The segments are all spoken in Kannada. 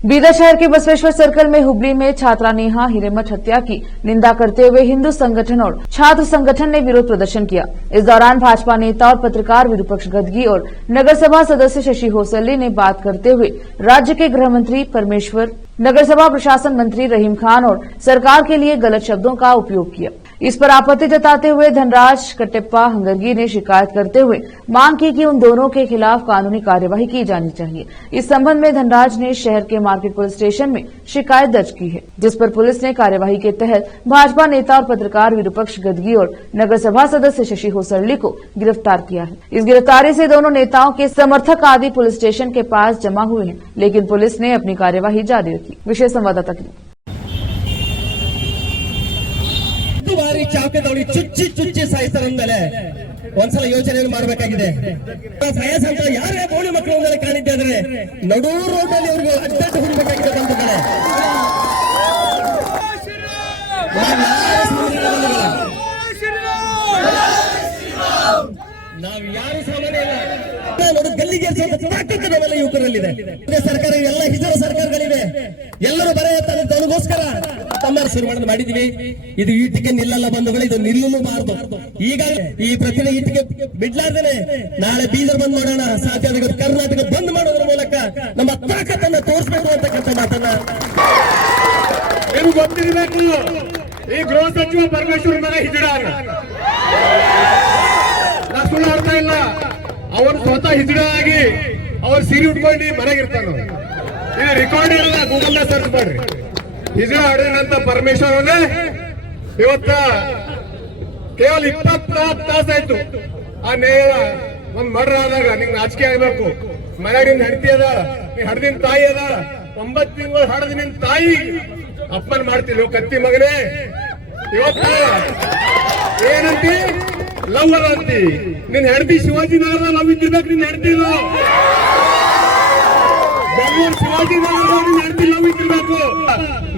बीदर शहर के बसवेश्वर सर्कल में हुबली में छात्रा नेहा हिरेमठ हत्या की निंदा करते हुए हिंदू संगठन और छात्र संगठन ने विरोध प्रदर्शन किया। इस दौरान भाजपा नेता और पत्रकार विरूपक्ष गदगी और नगरसभा सदस्य शशि होसल्ली ने बात करते हुए राज्य के गृह मंत्री परमेश्वर, नगरसभा प्रशासन मंत्री रहीम खान और सरकार के लिए गलत शब्दों का उपयोग किया। इस पर आपत्ति जताते हुए धनराज कट्टेप्पा हंगरगी ने शिकायत करते हुए मांग की कि उन दोनों के खिलाफ कानूनी कार्यवाही की जानी चाहिए। इस संबंध में धनराज ने शहर के मार्केट पुलिस स्टेशन में शिकायत दर्ज की है, जिस पर पुलिस ने कार्यवाही के तहत भाजपा नेता और पत्रकार विरूपक्ष गदगी और नगरसभा सदस्य शशि होसल्ली को गिरफ्तार किया है। इस गिरफ्तारी से दोनों नेताओं के समर्थक आदि पुलिस स्टेशन के पास जमा हुए हैं, लेकिन पुलिस ने अपनी कार्यवाही जारी रखी। विशेष संवाददाता की ಬಾರಿ ಚಾಕೆ ತಗೊಳ್ಳಿ ಚುಚ್ಚಿ ಸಾಯಿಸ್ತಾರಂದಲೆ ಒಂದ್ಸಲ ಯೋಚನೆ ಮಾಡಬೇಕಾಗಿದೆ। ಸಾಯಸ್ ಅಂತ ಯಾರೇ ಬೋಳಿ ಮಕ್ಕಳು ಒಂದೆಲ್ಲ ಕಾಣಿದ್ದೆ ಆದ್ರೆ ನಡು ರೋಡಲ್ಲಿ ಅವ್ರಿಗೆ ಅಡ್ಡಾಟ ಹುಡುಗಬೇಕಾಗಿದೆ ಬಂಧುಗಳೇ। ನಾವು ಯಾರು ಸಾಮಾನ್ಯ ಇಲ್ಲ, ನೋಡು ಗಲ್ಲಿಗೆ ತಾಕತ್ತು ನಮ್ಮೆಲ್ಲ ಯುವಕರಲ್ಲಿದೆ। ಸರ್ಕಾರ ಎಲ್ಲ ಹಿಜರ ಸರ್ಕಾರಗಳಿವೆ, ಎಲ್ಲರೂ ಬರೆಯ ತನಗೋಸ್ಕರ ತಮ್ಮ ಶುರು ಮಾಡಿದ್ವಿ। ಇದು ಈಟಿಗೆ ನಿಲ್ಲಲ್ಲ ಬಂಧುಗಳು, ಇದು ನಿಲ್ಲೂಬಾರದು। ಈಗ ಈ ಪ್ರತಿಭೆ ಈಟಿಗೆ ಬಿಡ್ಲಾರ್ದೇನೆ ನಾಳೆ ಬೀದರ್ ಬಂದ್ ಮಾಡೋಣ, ಸಾಧ್ಯ ಆದಾಗ ಕರ್ನಾಟಕ ಬಂದ್ ಮಾಡೋದ್ರ ಮೂಲಕ ನಮ್ಮ ತಾಕತ್ತನ್ನ ತೋರಿಸಬೇಕು ಅಂತಕ್ಕಂಥ ಮಾತನ್ನ ನಿಮ್ಗೆ ಗೊತ್ತಿರಬೇಕು। ಈ ಗೃಹ ಸಚಿವ ಪರಮೇಶ್ವರ್ ಮನೆ ಹಿಜಡಾರ ನಾ ಸುಳ್ಳು ಆಡ್ತಾ ಇಲ್ಲ, ಅವರು ಸ್ವತಃ ಹಿಜಡ ಆಗಿ ಅವ್ರು ಸೀರೆ ಉಟ್ಕೊಂಡು ಮನೆಗಿರ್ತಾನ। ಇದು ರೆಕಾರ್ಡ್ ಇರಲ್ಲ, ಗೂಗಲ್ ನ ಸರ್ಚ್ ಮಾಡ್ರಿ। ಹಿಜಡ ಆಡಿದಂತ ಪರಮೇಶ್ವರ್ ಅವರೇ ಇವತ್ತ ಕೇವಲ 24 ತಾಸಾಯ್ತು ಆ ನೇರ ಒಂದ್ ಮರ್ಡರ್ ಆದಾಗ ನಿಂಗೆ ನಾಚಿಕೆ ಆಗ್ಬೇಕು। ಮನೆಯಾಗ ನಿನ್ ಹೆಂಡತಿ ಅದ, ನೀ ಹಡ್ದಿನ ತಾಯಿ ಅದ, 9 ತಿಂಗಳು ಹಡ್ದ ನಿನ್ ತಾಯಿ ಅಪ್ಪನ್ ಮಾಡ್ತಿಲ್ಲ ಕತ್ತಿ ಮಗನೇ। ಇವತ್ತ ಏನಂತಿ ಲವ್ ಅದ ಅಂತಿ, ನಿನ್ ಹೆಂಡತಿ ಶಿವಾಜಿನಗರ ಲವ್ ಇದ್ದಿರ್ಬೇಕು, ನಿನ್ ಹೆಂಡತಿ ಬೆಂಗಳೂರು ಶಿವಾಜಿನಗರ ನಿನ್ ಹೆಂಡತಿ ಲವ್ ಇದ್ದಿರ್ಬೇಕು।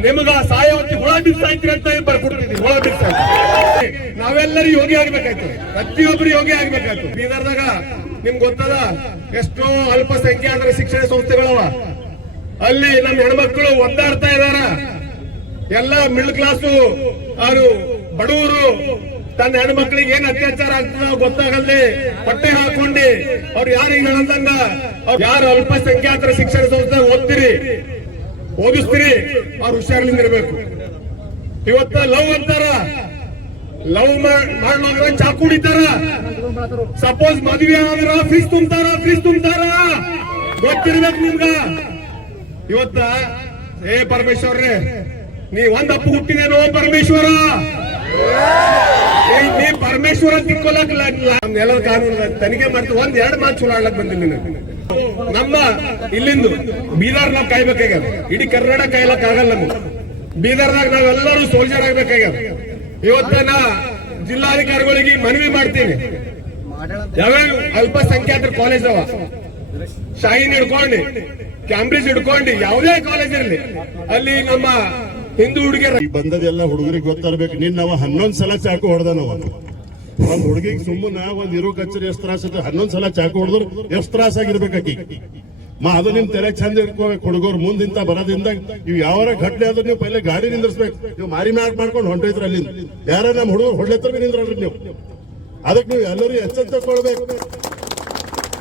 ನಿಮಗ ಸಾಯವತ್ತಿ ಹುಳ ಬಿಸಾಯ್ತಿ ಅಂತ ಬರ್ಕೊಡ್ತಿದ್ವಿ, ಹುಳ ಬಿಸಾಯ್ತಿ। ನಾವೆಲ್ಲರೂ ಯೋಗಿ ಆಗ್ಬೇಕಾಯ್ತು, ಪ್ರತಿಯೊಬ್ಬರು ಯೋಗಿ ಆಗ್ಬೇಕಾಯ್ತು। ಬೀದರ್ದಾಗ ನಿಮ್ಗೆ ಗೊತ್ತದ ಎಷ್ಟೋ ಅಲ್ಪಸಂಖ್ಯಾತರ ಶಿಕ್ಷಣ ಸಂಸ್ಥೆಗಳವ, ಅಲ್ಲಿ ನಮ್ಮ ಹೆಣ್ಮಕ್ಳು ಒದ್ದಾಡ್ತಾ ಇದಾರ। ಎಲ್ಲ ಮಿಡ್ಲ್ ಕ್ಲಾಸು ಅವರು ಬಡವರು ತನ್ನ ಹೆಣ್ಮಕ್ಳಿಗೆ ಏನ್ ಅತ್ಯಾಚಾರ ಆಗ್ತದ ಗೊತ್ತಾಗಲ್ದೆ ಪಟ್ಟೆ ಹಾಕೊಂಡು ಅವ್ರು ಯಾರಿಗೆ ಹೇಳಂದಂಗ ಯಾರು ಅಲ್ಪಸಂಖ್ಯಾತರ ಶಿಕ್ಷಣ ಸಂಸ್ಥೆ ಓದಿಸ್ತೀರಿ ಅವ್ರು ಹುಷಾರ್ಲಿಂದ ಇರ್ಬೇಕು। ಇವತ್ತ ಲವ್ ಅಂತಾರ, ಲವ್ ಮಾಡ್ಲಾಗ ಚಾಕು ಹೊಡಿತಾರ। ಸಪೋಸ್ ಮದುವೆ ಆದ್ರ ಫೀಸ್ ತುಂಬ್ತಾರ ಗೊತ್ತಿರ್ಬೇಕು ನಿಮ್ಗ। ಇವತ್ತ ಪರಮೇಶ್ವರ್ರೆ ನೀ ಒಂದಪ್ಪ ಹುಟ್ಟಿದೇನೋ ಪರಮೇಶ್ವರ, ನೀ ಪರಮೇಶ್ವರ ತಿಕ್ಕೊಲಕ್ ಎಲ್ಲ ಕಾನೂನು ತನಿಖೆ ಮಾಡ್ತೀವಿ। 1-2 ಮಾತು ಚಲೋ ಆಡ್ಲಕ್ ಬಂದಿಲ್ಲ ನಮ್ಮ ಇಲ್ಲಿಂದು ಬೀದರ್ ನಾವ್ ಕಾಯ್ಬೇಕಾಗ್ಯದ, ಇಡೀ ಕರ್ನಾಟಕ ಕಾಯ್ಲಕ್ ಆಗಲ್ಲ ನಮ್ಗೆ। ಬೀದರ್ನಾಗ ನಾವೆಲ್ಲರೂ ಸೋಲ್ಜರ್ ಆಗ್ಬೇಕಾಗ್ಯದ। ಇವತ್ತ ನಾ ಜಿಲ್ಲಾಧಿಕಾರಿಗಳಿಗೆ ಮನವಿ ಮಾಡ್ತೀನಿ, ಯಾವ್ಯಾವ ಅಲ್ಪಸಂಖ್ಯಾತರ ಕಾಲೇಜ್ ಅವ, ಶಾಹಿನ್ ಹಿಡ್ಕೊಂಡು ಕ್ಯಾಂಬ್ರಿಡ್ಜ್ ಹಿಡ್ಕೊಂಡು ಯಾವುದೇ ಕಾಲೇಜ್ ಇರಲಿ ಅಲ್ಲಿ ನಮ್ಮ ಹಿಂದೂ ಹುಡುಗಿಯರ ಬಂದದೆಲ್ಲ ಹುಡುಗರಿಗೆ ಗೊತ್ತಿರ್ಬೇಕು। ನಾವ 11 ಸಲ ಚಾಕು ಹೊಡೆದನವ ಒಂದ್ ಹುಡುಗಿಗೆ ಸುಮ್ಮನ ಒಂದ್ ಇರೋ ಕಚ್ಚರಿ ಎಷ್ಟು ತ್ರಾಸ 11 ಸಲ ಚಾಕು ಹೊಡೆದ್ರು ಎಷ್ಟು ತ್ರಾಸ ಆಗಿರ್ಬೇಕಾಕಿ ಅದು ನಿಮ್ ತೆರೆ ಚಂದ ಇಟ್ಕೋಬೇಕು। ಹುಡುಗರು ಮುಂದಿಂತ ಬರೋದ್ರಿಂದ ಇವ್ ಯಾವಾರ ಘಟನೆ ಆದ್ರೆ ನೀವು ಪೈಲೆ ಗಾಡಿ ನಿಂದಿರ್ಸ್ಬೇಕು। ನೀವು ಮಾರಿ ಮಾಡ್ಕೊಂಡು ಹೊಂಟೈತ್ರ ಅಲ್ಲಿಂದ ಯಾರ ನಮ್ ಹುಡುಗರು ಹೊಡ್ಲತ್ರ ನಿಂದ್ರಿ ನೀವು, ಅದಕ್ಕೆ ನೀವು ಎಲ್ಲರೂ ಎಚ್ಚೆತ್ತ ತಗೊಳ್ಬೇಕು।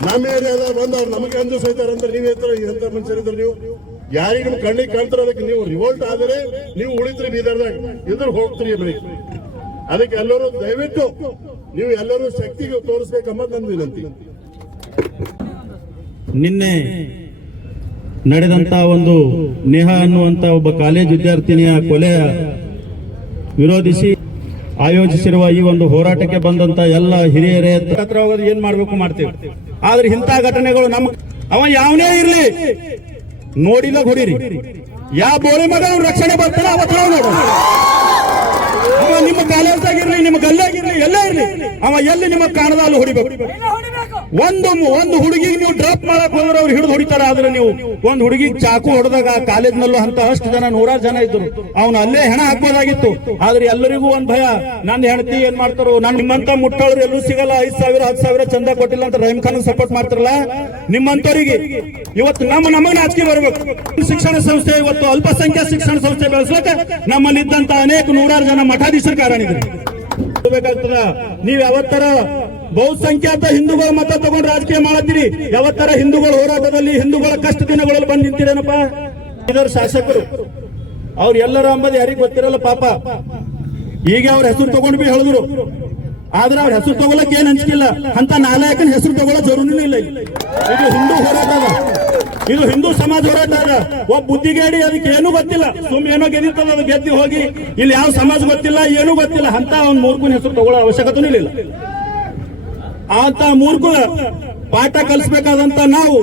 ನಮ್ಮ ಏರಿಯಾದ ಬಂದ್ ಅವ್ರು ನಮಗೆ ಅಂಜು ಸೈತಾರಂದ್ರೆ ನೀವ್ ಎಂತ ಮನುಷ್ಯರಿದ್ರೆ ನೀವು ಯಾರಿಗೆ ನಿಮ್ ಕಣ್ಣಿಗೆ ಕಾಣ್ತಾರ, ಅದಕ್ಕೆ ನೀವು ರಿವೋಲ್ಟ್ ಆದರೆ ನೀವು ಉಳಿತ್ರಿ ಬೀದರ್ದಾಗ ಇದ್ರ ಹೋಗ್ತೀರಿ ಮನೆಗೆ। ಅದಕ್ಕೆ ಎಲ್ಲರೂ ದಯವಿಟ್ಟು ನೀವು ಎಲ್ಲರೂ ಶಕ್ತಿಗೆ ತೋರಿಸ್ಬೇಕಂಬ ನನ್ನ ವಿನಂತಿ। ನಿನ್ನೆ ನಡೆದಂತ ಒಂದು ನೇಹಾ ಅನ್ನುವಂತ ಒಬ್ಬ ಕಾಲೇಜ್ ವಿದ್ಯಾರ್ಥಿನಿಯ ಕೊಲೆಯ ವಿರೋಧಿಸಿ ಆಯೋಜಿಸಿರುವ ಈ ಒಂದು ಹೋರಾಟಕ್ಕೆ ಬಂದಂತ ಎಲ್ಲ ಹಿರಿಯರೇ ಹತ್ರ ಹೋಗೋದು ಏನ್ ಮಾಡ್ಬೇಕು ಮಾಡ್ತೀವಿ, ಆದ್ರೆ ಇಂಥ ಘಟನೆಗಳು ನಮ್ಮ ಅವ ಯಾವನೇ ಇರ್ಲಿ ನೋಡಿಲ್ಲ ಹೊಡಿರಿ। ಯಾವ ಬೋಳಿ ಮಗ ರಕ್ಷಣೆ ಬರ್ತಾರ ಅವತ್ತು ನೋಡು, ಅವ ನಿಮ್ಮ ಕಾಲೇಜ್ದಾಗಿರ್ಲಿ ನಿಮ್ಮ ಗಲ್ಲಾಗಿರ್ಲಿ ಎಲ್ಲ ಇರ್ಲಿ, ಅವ ಎಲ್ಲಿ ನಿಮ್ಮ ಕಾಣದ ಅಲ್ಲಿ ಹೊಡಿಬೇಕು। ಒಂದು ಹುಡುಗಿಗೆ ನೀವು ಡ್ರಾಪ್ ಮಾಡಕ್ ಹೋದ್ರೆ ಅವ್ರು ಹಿಡಿದು ಹೊಡಿತಾರ. ಆದ್ರೆ ನೀವು ಒಂದು ಹುಡುಗಿಗೆ ಚಾಕು ಹೊಡೆದಾಗ ಕಾಲೇಜ್ನಲ್ಲೂ ಅಂತ ಅಷ್ಟು ಜನ 100 ಜನ ಇದ್ರು, ಅವನು ಅಲ್ಲೇ ಹೆಣ ಹಾಕ್ಬೋದಾಗಿತ್ತು. ಆದ್ರೆ ಎಲ್ಲರಿಗೂ ಒಂದ್ ಭಯ, ನನ್ನ ಹೆಂಡತಿ ಏನ್ ಮಾಡ್ತಾರೋ, ನಾನು ನಿಮ್ಮಂತ ಮುಟ್ಟೋರು ಎಲ್ಲೂ ಸಿಗಲ್ಲ, 5,000 10,000 ಚಂದ ಕೊಟ್ಟಿಲ್ಲ ಅಂತ ರಹೀಮ್ ಖಾನ್ ಸಪೋರ್ಟ್ ಮಾಡ್ತಾರಲ್ಲ, ನಿಮ್ಮಂತವರಿಗೆ ಇವತ್ತು ನಮಗೆ ನಾಚಿಕೆ ಬರ್ಬೇಕು. ಶಿಕ್ಷಣ ಸಂಸ್ಥೆ ಇವತ್ತು ಅಲ್ಪಸಂಖ್ಯಾತ ಶಿಕ್ಷಣ ಸಂಸ್ಥೆ ಬೆಳೆಸಲಿಕ್ಕೆ ನಮ್ಮಲ್ಲಿ ಇದ್ದಂತ ಅನೇಕ 100 ಜನ ಮಠಾಧೀಶರು ಕಾರಣಿದ್ರು. ಬೇಕಾಗ್ತದ ನೀವ್ ಯಾವತ್ತರ ಬಹುಸಂಖ್ಯಾತ ಹಿಂದೂಗಳ ಮತ ತಗೊಂಡು ರಾಜಕೀಯ ಮಾಡತ್ತೀರಿ? ಯಾವತ್ತರ ಹಿಂದೂಗಳ ಹೋರಾಟದಲ್ಲಿ ಹಿಂದೂಗಳ ಕಷ್ಟ ದಿನಗಳಲ್ಲಿ ಬಂದು ನಿಂತಿರೇನಪ್ಪ? ಇದರ ಶಾಸಕರು ಅವ್ರು ಎಲ್ಲರ ಅಂಬದು ಯಾರಿಗೂ ಗೊತ್ತಿರಲ್ಲ ಪಾಪ. ಈಗ ಅವ್ರ ಹೆಸರು ತಗೊಂಡು ಬಿ ಹೇಳಿದ್ರು, ಆದ್ರೆ ಅವ್ರ ಹೆಸರು ತಗೊಳಕ್ ಏನ್ ಹಂಚಿಕಿಲ್ಲ ಅಂತ ನಾಲಾಯಕನ ಹೆಸರು ತಗೊಳ್ಳೋ ಜರೂರಿನೂ ಇಲ್ಲ. ಇದು ಹಿಂದೂ ಹೋರಾಟ ಅದ, ಇದು ಹಿಂದೂ ಸಮಾಜ ಹೋರಾಟ ಅದ. ಒಬ್ಬ ಬುದ್ಧಿಗೇಡಿ ಅದಕ್ಕೆ ಏನೂ ಗೊತ್ತಿಲ್ಲ, ಏನೋ ಗೆದ್ದಿರ್ತದ, ಅದು ಗೆದ್ದಿ ಹೋಗಿ ಇಲ್ಲಿ ಯಾವ ಸಮಾಜ ಗೊತ್ತಿಲ್ಲ, ಏನೂ ಗೊತ್ತಿಲ್ಲ ಅಂತ ಅವ್ನ ಮೂರ್ಖನ ಹೆಸರು ತಗೊಳ್ಳೋ ಅವಶ್ಯಕತೆನೂ ಇಲ್ಲ. ಅಂತ ಮೂರ್ಖ ಪಾಠ ಕಲಿಸ್ಬೇಕಾದಂತ ನಾವು